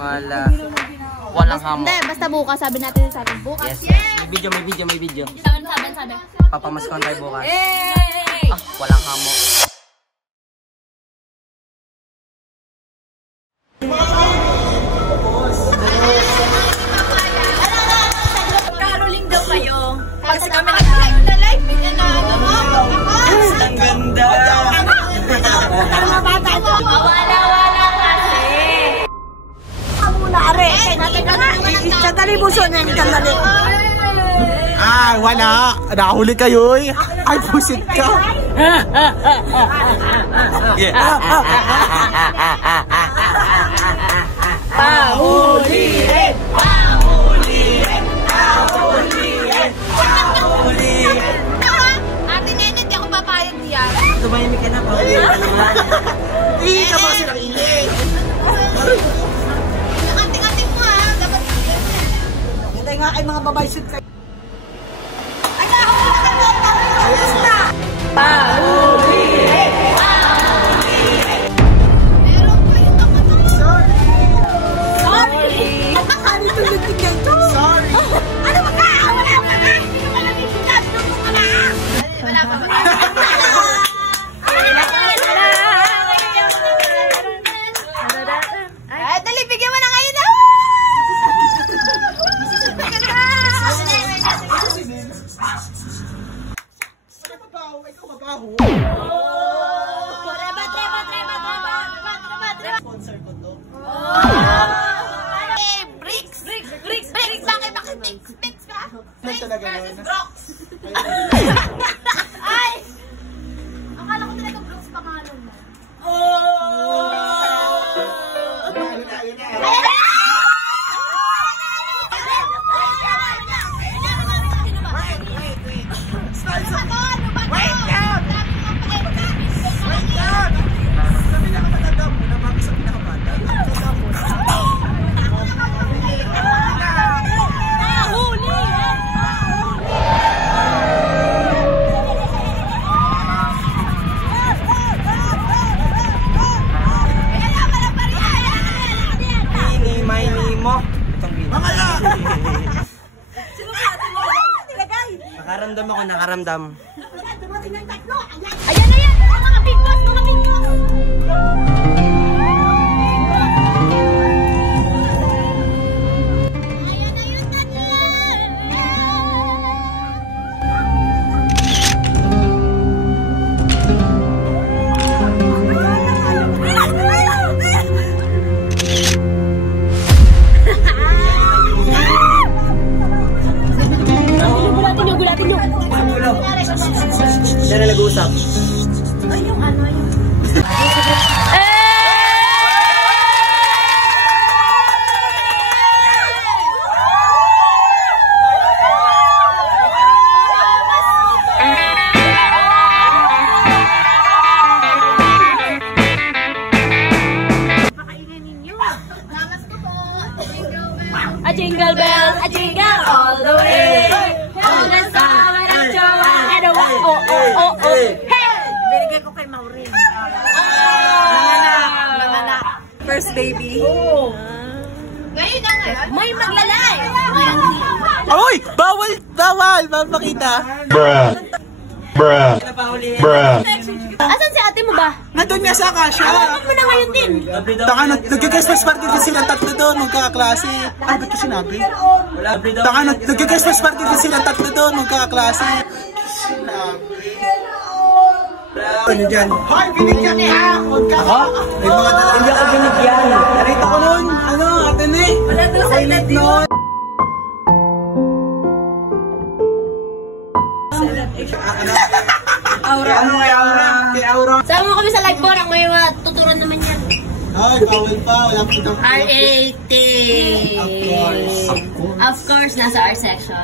Wala. Walang hamo. Hindi, basta bukas. Sabi natin sa atin. Bukas. Yes, yes. May video. Sabi. Papamaskon tayo bukas. Ah, walang hamo. Caroling daw kayo. Kasi kami nag-live. Ang ganda. Wala kasi. Muna are. Sandali buso niya ni Kandali. Ay, wala. Nahuli kayo eh. Ay, pusit ka. Pahuliin! Ate Nene, di ako papayag diyan. Tumahimik ka na po. Hindi ka ba silang iling? Anting-anting mo ha. Dapat Hindi nga ay mga babae shoot kayo. Pahuliin! Meron pa yung kapatid. Sorry! At makani tulad din ganito. Sorry! Ano ba ka? Wala pa ka! Hindi ka pala bibigyan. Tulog ka na! Wala pa ba? Dali, bigyan mo na ngayon na! Ikaw mabaho. Sponsor ko to. Bricks! Bakit bricks ka? Ay, talaga yun. Ay! Akala ko talaga Brooks pangalan mo. Nakaramdam. Ayan! Mga big boss! Saan na nag-uusap? Ay, yung ano yun. Pakainin ninyo. Namas ko po. A jingle bell, a jingle all the way. All the summer and joy. Oh. Hey! Binigay ko kay Maureen. Nanganak. First baby. Ngayon na ngayon. May maglalay. Ay! Bawal! Bawal makita. Bruh. Asan si ate mo ba? Nandun nga sa Akasha. Alam mo na ngayon din. Taka, nag-Christmas party din silang tatlo doon, magkakaklase. Ay, ba't ko sinabi? Taka, nag-Christmas party din silang tatlo doon, magkakaklase. Sinabi. Ano dyan? Hoy, binigyan niya! Huwag ka! Ha? Hindi ako binigyan. Narito ko nun. Ano, ate na eh. Wala doon sa inat nun. Aura. Ano kay Aura? Kay Aura. Sama mo kami sa live board. May tuturan naman yan. Ay, bawal pa. Wala pa itong R80. Of course. Of course, nasa R section.